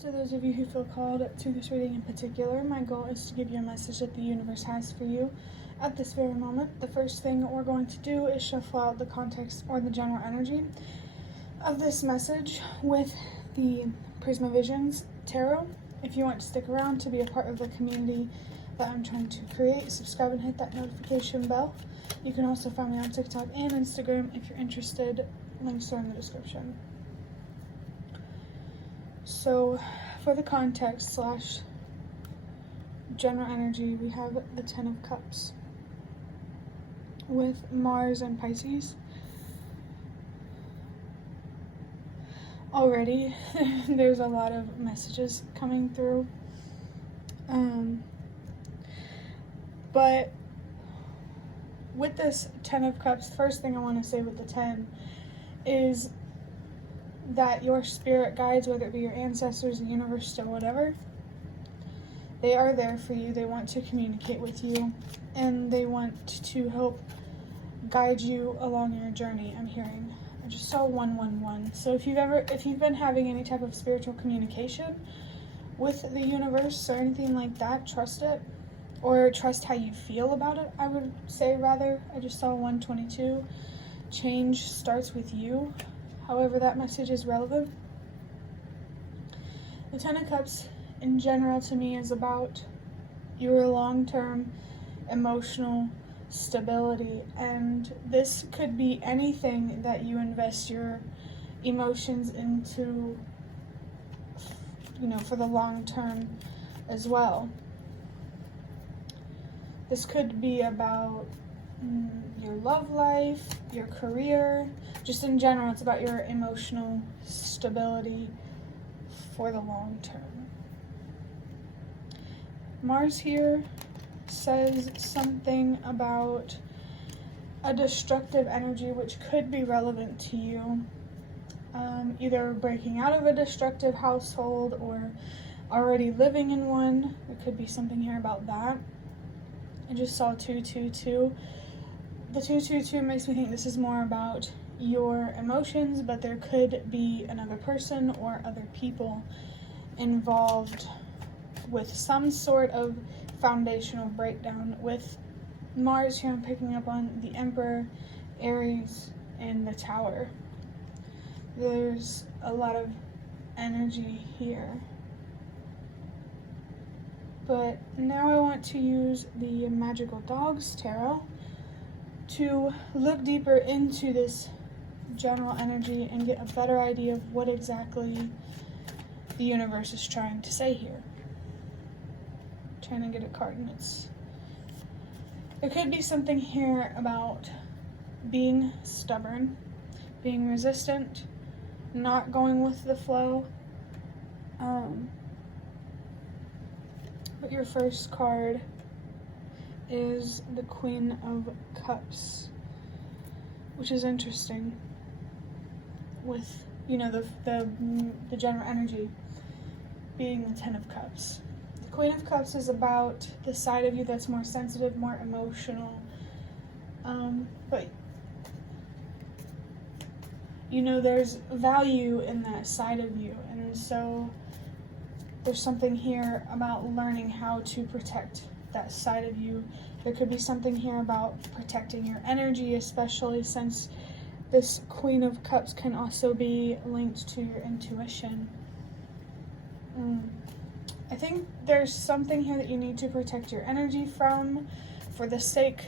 to those of you who feel called to this reading in particular, my goal is to give you a message that the universe has for you at this very moment. The first thing we're going to do is shuffle out the context or the general energy of this message with the Prisma Visions Tarot. If you want to stick around to be a part of the community that I'm trying to create, subscribe and hit that notification bell. You can also find me on TikTok and Instagram if you're interested. Links are in the description. So for the context / general energy, we have the Ten of Cups with Mars and Pisces. Already there's a lot of messages coming through, but with this Ten of Cups, first thing I want to say with the 10 is that your spirit guides, whether it be your ancestors, the universe, or whatever, they are there for you. They want to communicate with you, and they want to help guide you along your journey. I'm hearing. I just saw 111. So if you've been having any type of spiritual communication with the universe or anything like that, trust it, or trust how you feel about it, I would say, rather. I just saw 122. Change starts with you. However that message is relevant. The Ten of Cups in general to me is about your long-term emotional stability, and this could be anything that you invest your emotions into, for the long term as well. This could be about your love life, your career, just in general. It's about your emotional stability for the long term. Mars here says something about a destructive energy which could be relevant to you, either breaking out of a destructive household or already living in one. There could be something here about that. I just saw 222. The 222 makes me think this is more about your emotions, but there could be another person or other people involved with some sort of foundational breakdown. With Mars here, I'm picking up on the Emperor, Aries, and the Tower. There's a lot of energy here. But now I want to use the Magical Dogs Tarot to look deeper into this general energy and get a better idea of what exactly the universe is trying to say here. Trying to get a card, and there could be something here about being stubborn, being resistant, not going with the flow. But your first card is the Queen of Cups, which is interesting with, the general energy being the Ten of Cups. The Queen of Cups is about the side of you that's more sensitive, more emotional, but there's value in that side of you, and so there's something here about learning how to protect that side of you. There could be something here about protecting your energy, especially since this Queen of Cups can also be linked to your intuition. I think there's something here that you need to protect your energy from for the sake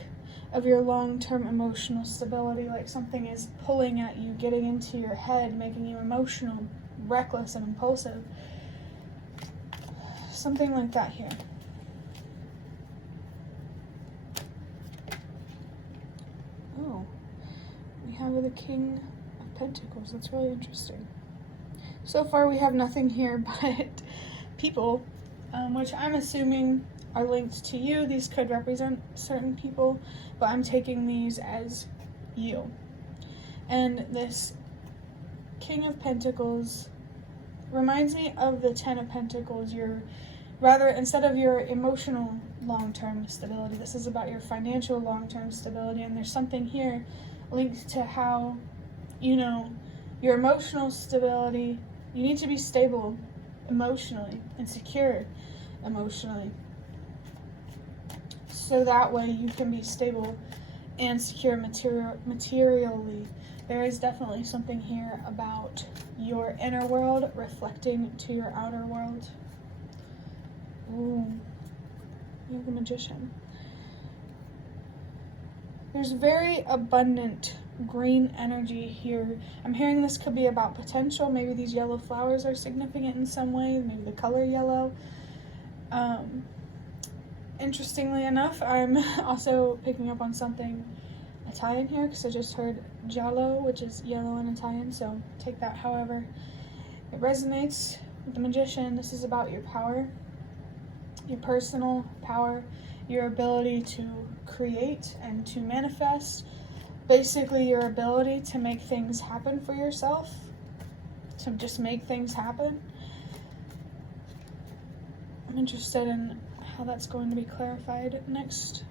of your long-term emotional stability. Like something is pulling at you, getting into your head, making you emotional, reckless, and impulsive. Something like that here. Oh, we have the King of Pentacles. That's really interesting. So far we have nothing here but people, which I'm assuming are linked to you. These could represent certain people, but I'm taking these as you. And this King of Pentacles reminds me of the Ten of Pentacles. Instead of your emotional long-term stability, this is about your financial long-term stability, and there's something here linked to how, your emotional stability, you need to be stable emotionally and secure emotionally. So that way you can be stable and secure materially. There is definitely something here about your inner world reflecting to your outer world. Ooh, you're the Magician. There's very abundant green energy here. I'm hearing this could be about potential. Maybe these yellow flowers are significant in some way, maybe the color yellow. Interestingly enough, I'm also picking up on something Italian here, because I just heard giallo, which is yellow in Italian, so take that however it resonates with the Magician. This is about your power, your personal power, your ability to create and to manifest, basically your ability to make things happen for yourself, to just make things happen. I'm interested in how that's going to be clarified. Next,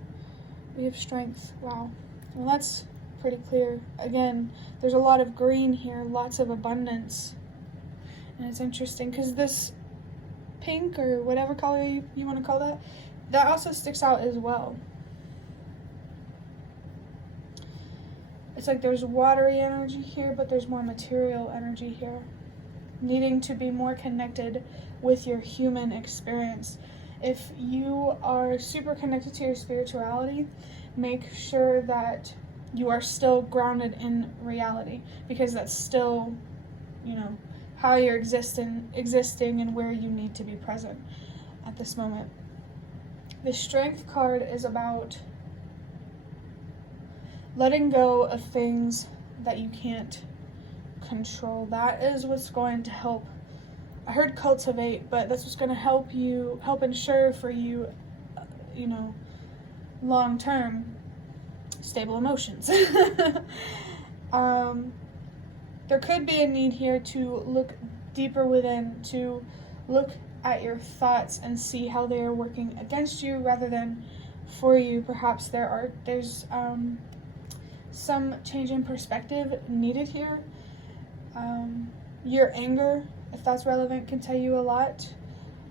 we have Strength. Wow. Well, that's pretty clear. Again, there's a lot of green here, lots of abundance. And it's interesting because this pink, or whatever color you want to call that, that also sticks out as well. It's like there's watery energy here, but there's more material energy here. Needing to be more connected with your human experience. If you are super connected to your spirituality, make sure that you are still grounded in reality, because that's still, how you're existing and where you need to be present at this moment. The Strength card is about letting go of things that you can't control. That is what's going to help. I heard cultivate, but that's what's going to help ensure for you, long-term stable emotions. There could be a need here to look deeper within, to look at your thoughts and see how they are working against you rather than for you. Perhaps there's some change in perspective needed here. Your anger, if that's relevant, can tell you a lot.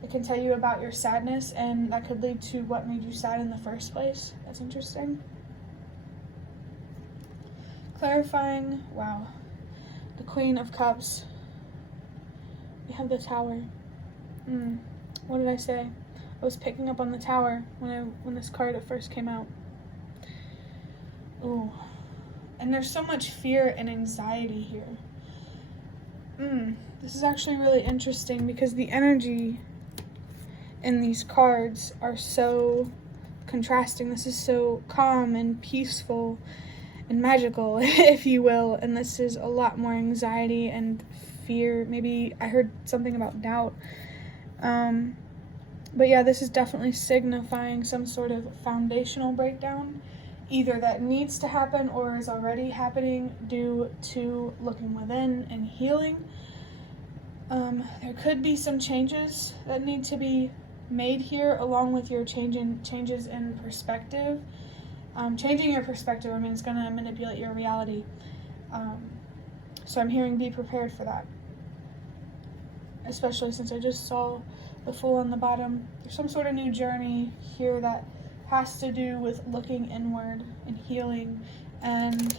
It can tell you about your sadness, and that could lead to what made you sad in the first place. That's interesting. Clarifying, wow. The Queen of Cups. We have the Tower. What did I say? I was picking up on the Tower when this card at first came out. Ooh. And there's so much fear and anxiety here. This is actually really interesting because the energy in these cards are so contrasting. This is so calm and peaceful and magical, if you will, and this is a lot more anxiety and fear. Maybe I heard something about doubt. But yeah, this is definitely signifying some sort of foundational breakdown, either that needs to happen or is already happening due to looking within and healing. There could be some changes that need to be made here, along with your changes in perspective. Changing your perspective, is going to manipulate your reality. So I'm hearing be prepared for that. Especially since I just saw the Fool on the bottom. There's some sort of new journey here that has to do with looking inward and healing and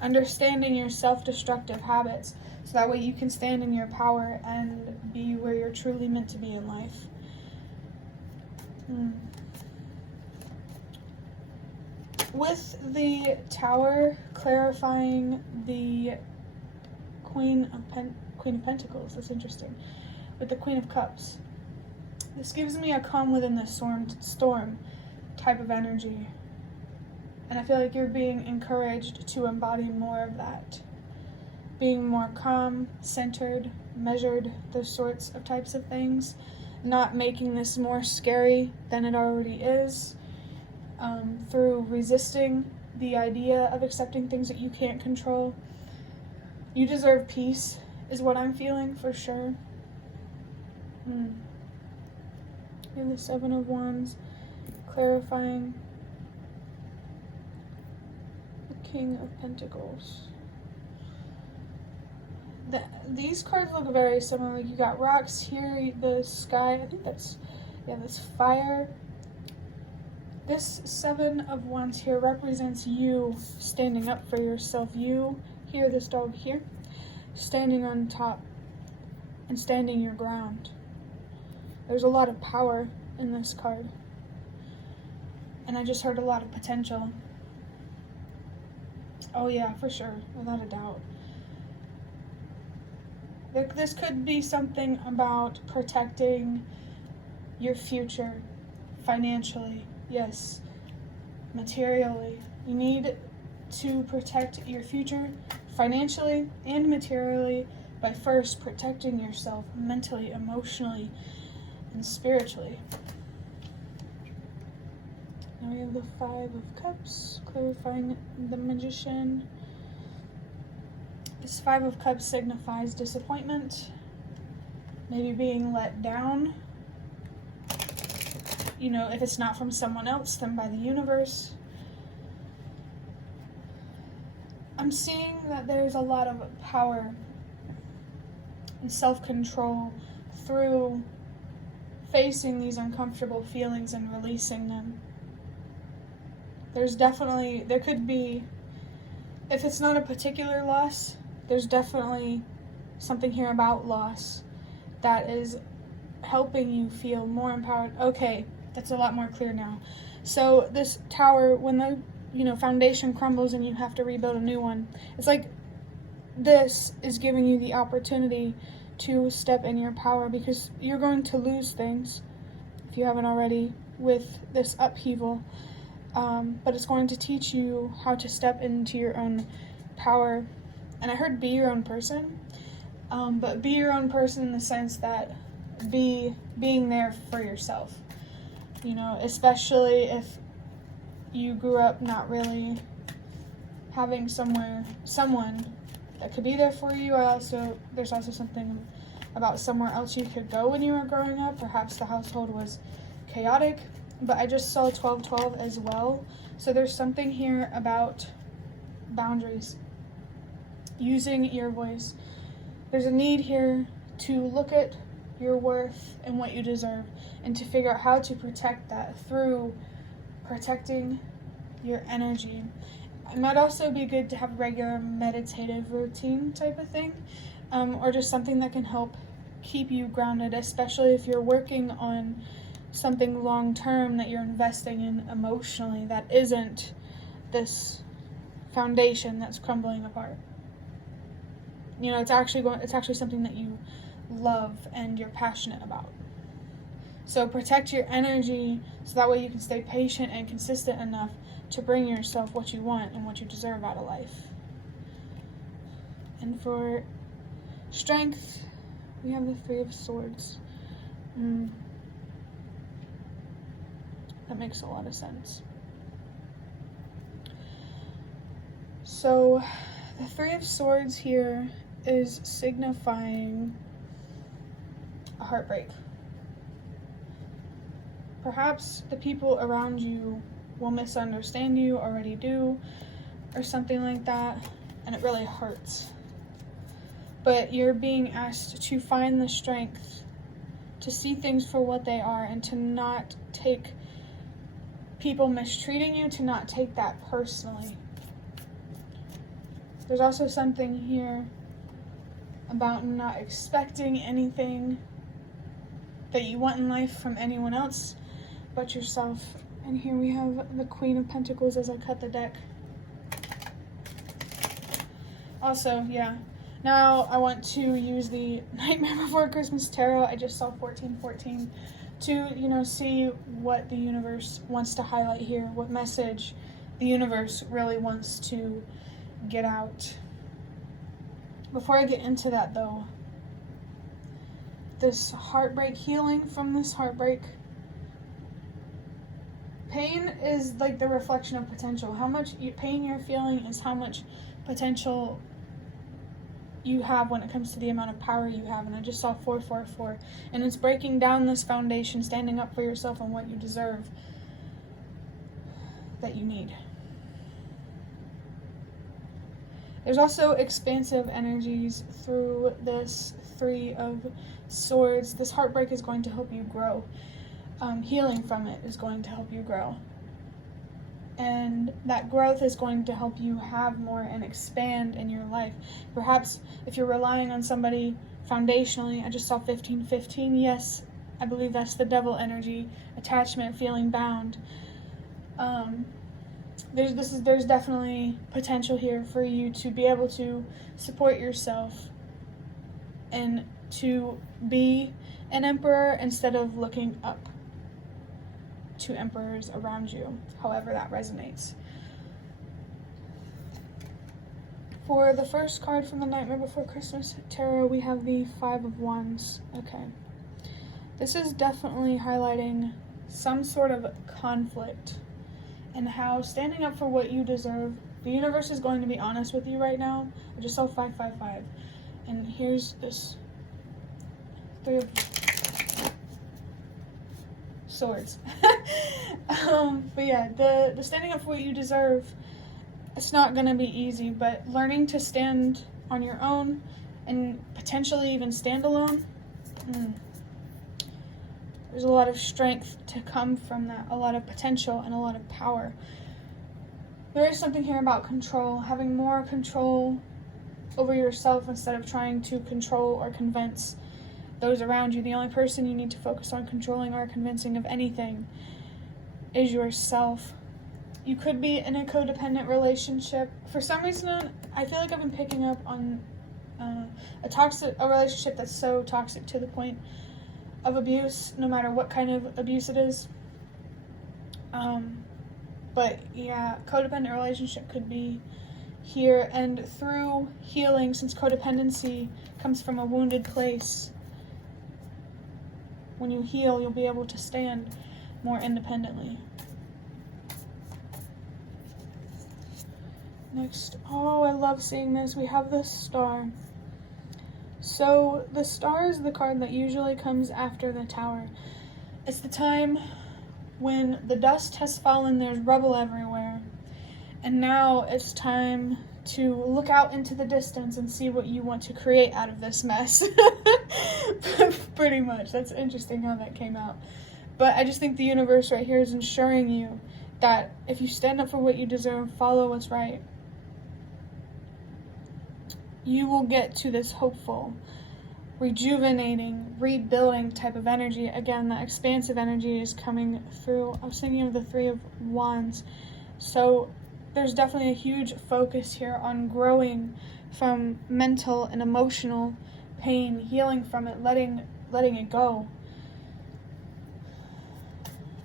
understanding your self-destructive habits, so that way you can stand in your power and be where you're truly meant to be in life. With the Tower clarifying the Queen of Pentacles, that's interesting. With the Queen of Cups, this gives me a calm within the storm type of energy. And I feel like you're being encouraged to embody more of that. Being more calm, centered, measured, those sorts of types of things. Not making this more scary than it already is. Through resisting the idea of accepting things that you can't control. You deserve peace, is what I'm feeling for sure. We have the Seven of Wands, clarifying the King of Pentacles. these cards look very similar. Like you got rocks here, the sky, I think that's, yeah, this fire. This Seven of Wands here represents you standing up for yourself. You, here, this dog here, standing on top and standing your ground. There's a lot of power in this card. And I just heard a lot of potential. Oh yeah, for sure, without a doubt. This could be something about protecting your future financially. Yes, materially. You need to protect your future financially and materially by first protecting yourself mentally, emotionally, and spiritually. Now we have the Five of Cups, clarifying the Magician. This Five of Cups signifies disappointment, maybe being let down. You know, if it's not from someone else, then by the universe. I'm seeing that there's a lot of power and self-control through facing these uncomfortable feelings and releasing them. There could be, if it's not a particular loss, there's definitely something here about loss that is helping you feel more empowered. Okay, that's a lot more clear now. So this tower, when the foundation crumbles and you have to rebuild a new one, it's like this is giving you the opportunity to step in your power, because you're going to lose things if you haven't already with this upheaval. But it's going to teach you how to step into your own power. And I heard be your own person, but be your own person in the sense that being there for yourself. You know, especially if you grew up not really having someone that could be there for you. There's also something about somewhere else you could go when you were growing up. Perhaps the household was chaotic, but I just saw 12-12 as well. So there's something here about boundaries, using your voice. There's a need here to look at your worth and what you deserve, and to figure out how to protect that through protecting your energy. It might also be good to have a regular meditative routine type of thing, or just something that can help keep you grounded, especially if you're working on something long-term that you're investing in emotionally that isn't this foundation that's crumbling apart. You know, it's actually something that you love and you're passionate about. So protect your energy so that way you can stay patient and consistent enough to bring yourself what you want and what you deserve out of life. And for strength, we have the Three of Swords. That makes a lot of sense. So the Three of Swords here is signifying a heartbreak. Perhaps the people around you will misunderstand you, already do, or something like that, and it really hurts. But you're being asked to find the strength to see things for what they are and to not take people mistreating you, to not take that personally. There's also something here about not expecting anything that you want in life from anyone else but yourself. And here we have the Queen of Pentacles as I cut the deck. Also, yeah, now I want to use the Nightmare Before Christmas Tarot. I just saw 1414 to, see what the universe wants to highlight here, what message the universe really wants to get out. Before I get into that though, this heartbreak, healing from this heartbreak, pain is like the reflection of potential. How much pain you're feeling is how much potential you have when it comes to the amount of power you have. And I just saw 444, and it's breaking down this foundation, standing up for yourself and what you deserve, that you need. There's also expansive energies through this Three of Swords. This heartbreak is going to help you grow. Healing from it is going to help you grow. And that growth is going to help you have more and expand in your life. Perhaps if you're relying on somebody foundationally, I just saw 1515. Yes, I believe that's the devil energy, attachment, feeling bound. There's definitely potential here for you to be able to support yourself and to be an emperor instead of looking up to emperors around you, however that resonates. For the first card from the Nightmare Before Christmas Tarot, we have the Five of Wands. Okay. This is definitely highlighting some sort of conflict and how standing up for what you deserve, the universe is going to be honest with you right now. I just saw 555. And here's this Three of Swords. But yeah, the standing up for what you deserve, it's not going to be easy, but learning to stand on your own and potentially even stand alone, there's a lot of strength to come from that, a lot of potential and a lot of power. There is something here about control, having more control over yourself instead of trying to control or convince those around you. The only person you need to focus on controlling or convincing of anything is yourself. You could be in a codependent relationship. For some reason, I feel like I've been picking up on a relationship that's so toxic to the point of abuse, no matter what kind of abuse it is. But yeah, codependent relationship could be here, and through healing, since codependency comes from a wounded place, when you heal, you'll be able to stand more independently. Next, oh, I love seeing this. We have the Star. So the Star is the card that usually comes after the Tower. It's the time when the dust has fallen, there's rubble everywhere, and now it's time to look out into the distance and see what you want to create out of this mess. Pretty much. That's interesting how that came out. But I just think the universe right here is ensuring you that if you stand up for what you deserve, follow what's right, you will get to this hopeful, rejuvenating, rebuilding type of energy. Again, that expansive energy is coming through. I was thinking of the Three of Wands. So there's definitely a huge focus here on growing from mental and emotional pain, healing from it, letting it go.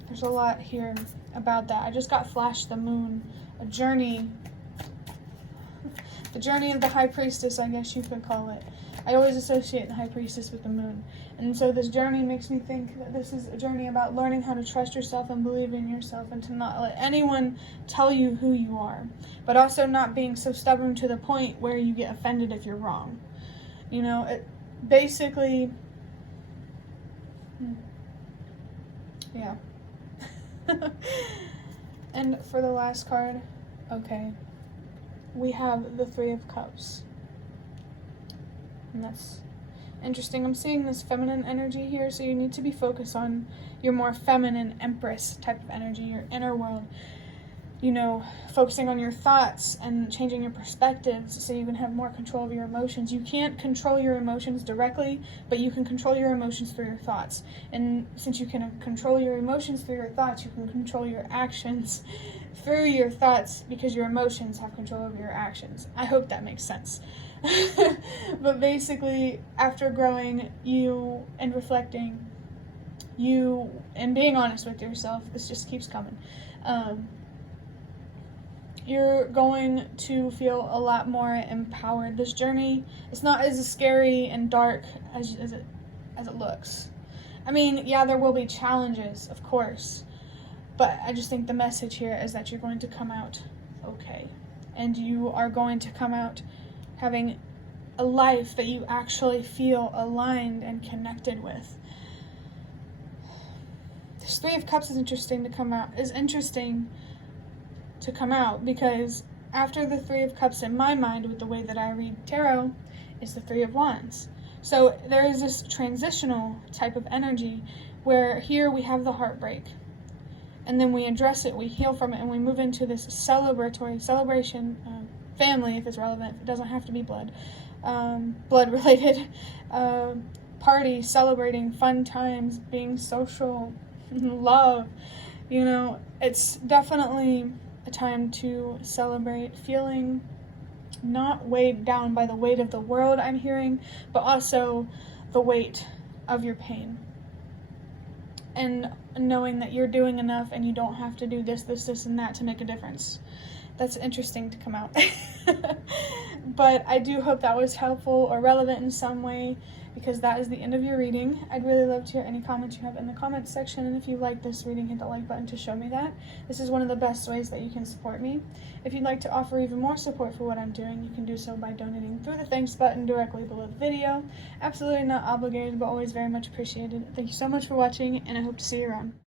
There's a lot here about that. I just got flashed the moon, a journey. The journey of the High Priestess, I guess you could call it. I always associate the High Priestess with the moon. And so this journey makes me think that this is a journey about learning how to trust yourself and believe in yourself and to not let anyone tell you who you are. But also not being so stubborn to the point where you get offended if you're wrong. You know, it basically... Yeah. And for the last card, okay, we have the Three of Cups. And that's interesting. I'm seeing this feminine energy here, so you need to be focused on your more feminine Empress type of energy, your inner world. You know, focusing on your thoughts and changing your perspectives so you can have more control of your emotions. You can't control your emotions directly, but you can control your emotions through your thoughts. And since you can control your emotions through your thoughts, you can control your actions through your thoughts because your emotions have control over your actions. I hope that makes sense. But basically, after growing, you and reflecting, you and being honest with yourself, this just keeps coming. You're going to feel a lot more empowered. This journey, it's not as scary and dark as it looks. I mean, yeah, there will be challenges, of course, but I just think the message here is that you're going to come out okay, and you are going to come out having a life that you actually feel aligned and connected with. This Three of Cups is interesting to come out. Because after the Three of Cups in my mind, with the way that I read tarot, is the Three of Wands. So there is this transitional type of energy where here we have the heartbreak, and then we address it, we heal from it, and we move into this celebration, family if it's relevant. It doesn't have to be blood related, party, celebrating, fun times, being social, love. You know, it's definitely a time to celebrate, feeling not weighed down by the weight of the world, I'm hearing, but also the weight of your pain. And knowing that you're doing enough and you don't have to do this, and that to make a difference. That's interesting to come out. But I do hope that was helpful or relevant in some way, because that is the end of your reading. I'd really love to hear any comments you have in the comments section, and if you like this reading, hit the like button to show me that. This is one of the best ways that you can support me. If you'd like to offer even more support for what I'm doing, you can do so by donating through the thanks button directly below the video. Absolutely not obligated, but always very much appreciated. Thank you so much for watching, and I hope to see you around.